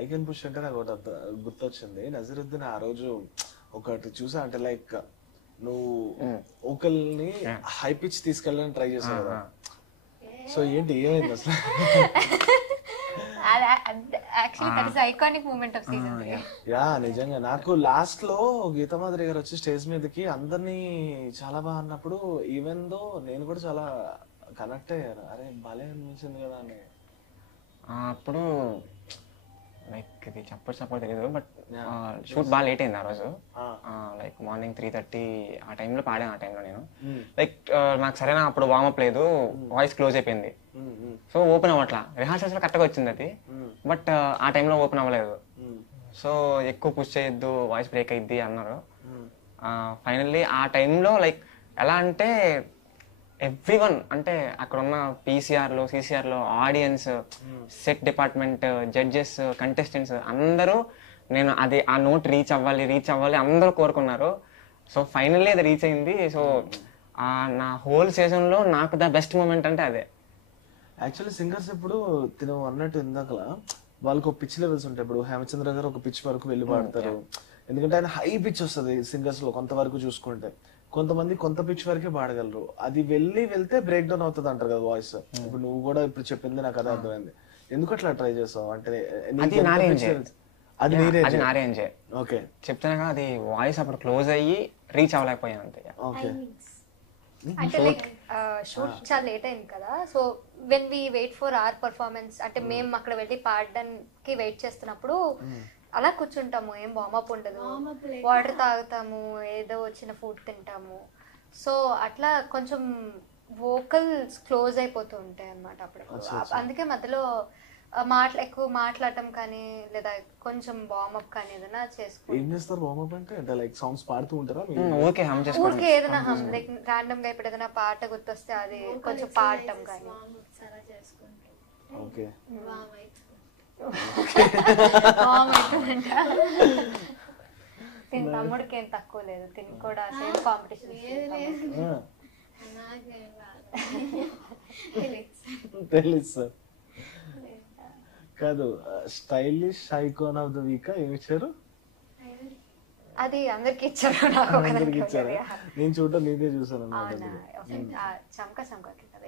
I can push అంటే నాకు ఒకటి గుర్తొచ్చింది. నజరుద్దీన్ ఆ రోజు ఒకటి చూసా, అంటే లైక్ నువ్వు ఓకల్ని హై పిచ్ తీసుకెళ్ళడానికి ట్రై చేసావు కదా, సో ఏంటి ఏమైంది అసలు? యా నిజంగా నాకు లాస్ట్ లో గీతామాధురి గారు వచ్చి స్టేజ్ మీదకి అందరినీ చాలా బాగా అన్నప్పుడు ఈవెన్ దో నేను కూడా చాలా కనెక్ట్ అయ్యాను. అరే భలే అనిపించింది కదా అని. అప్పుడు లైక్ ఇది చెప్పో తెలియదు, బట్ షూట్ బాగా లేట్ అయింది ఆ రోజు. లైక్ మార్నింగ్ 3:30 ఆ టైంలో పాడాను. ఆ టైంలో నేను లైక్ నాకు సరైన అప్పుడు వార్మప్ లేదు, వాయిస్ క్లోజ్ అయిపోయింది, సో ఓపెన్ అవ్వట్లా. రిహార్సల్స్ లో కరెక్ట్గా వచ్చింది అది, బట్ ఆ టైంలో ఓపెన్ అవ్వలేదు. సో ఎక్కువ పుష్ చేయొద్దు, వాయిస్ బ్రేక్ అయ్యిద్ది అన్నారు. ఫైనల్లీ ఆ టైంలో లైక్ ఎలా అంటే ఎవ్రీవన్, అంటే అక్కడ ఉన్న పీసీఆర్లో సీసీఆర్లో audience, set department, judges, contestants అందరూ నేను అది ఆ నోట్ రీచ్ అవ్వాలి అందరూ కోరుకున్నారు. సో ఫైనల్లీ అది రీచ్ అయింది. సో నా హోల్ సీజన్లో నాకు ద బెస్ట్ మూమెంట్ అంటే అదే. యాక్చువల్లీ సింగర్స్ ఇప్పుడు తిను అన్నట్టు ఇందాకలా వాళ్ళకి ఒక పిచ్ లెవెల్స్ ఉంటాయి. ఇప్పుడు హేమచంద్ర గారు ఒక పిచ్ వరకు వెళ్ళి పాడతారు, ఎందుకంటే ఆయన హై పిచ్ వస్తుంది సింగర్స్ లో కొంతవరకు చూసుకుంటే. కొంతమంది కొంత పిచ్ వరకే పాడగలరు, అది వెళ్తే బ్రేక్ డౌన్ అవుతుంది అంటారు కదా వాయిస్. ఇప్పుడు నువ్వు కూడా ఇప్పుడు చెప్పింది నాకు అదే అర్థమైంది. ఎందుకు అట్లా ట్రై చేస్తావు అంటే? అది నా రేంజే. ఓకే చెప్తాను, అది వాయిస్ అప్పుడు క్లోజ్ అయ్యి రీచ్ అవ్వలేకపోయాను అంతే. ఓకే అంటే లైక్ షూట్ చాలా లేట్ అయింది కదా, so when we wait for our performance, అంటే మేము అక్కడ వెళ్ళి పాడడానికి వెయిట్ చేస్తున్నప్పుడు అలా కూర్చుంటాము, ఏం వార్మప్ ఉండదు, వాటర్ తాగుతాము, ఏదో వచ్చిన ఫుడ్ తింటాము. సో అట్లా కొంచెం వోకల్స్ క్లోజ్ అయిపోతూ ఉంటాయి అన్నమాట అప్పుడు. అందుకే మధ్యలో ఎక్కువ మాట్లాడటం కానీ లేదా కొంచెం వార్మప్ కానీ ఏదైనా చేసుకో. ఏం చేస్తారు వార్మప్ అంటే లైక్ సాంగ్స్ పాడుతూ ఉంటారా? ఊరికే ఏదైనా లైక్ ర్యాండమ్ గా ఇప్పుడు ఏదైనా పాట గుర్తొస్తే అది కొంచెం పాడటం కానీ. ఓకే తమ్ముడికి ఏం తక్కువ లేదు, తిని కూడా సేమ్ కాంపిటీషన్. తెలుసు సార్. కాదు, stylish icon of the week ఏమి ఇచ్చారు? అది అందరికి ఇచ్చారు, నాకు అందరికి ఇచ్చారు. నేను చూడటం నీదే చూసాను. చంకా కదా.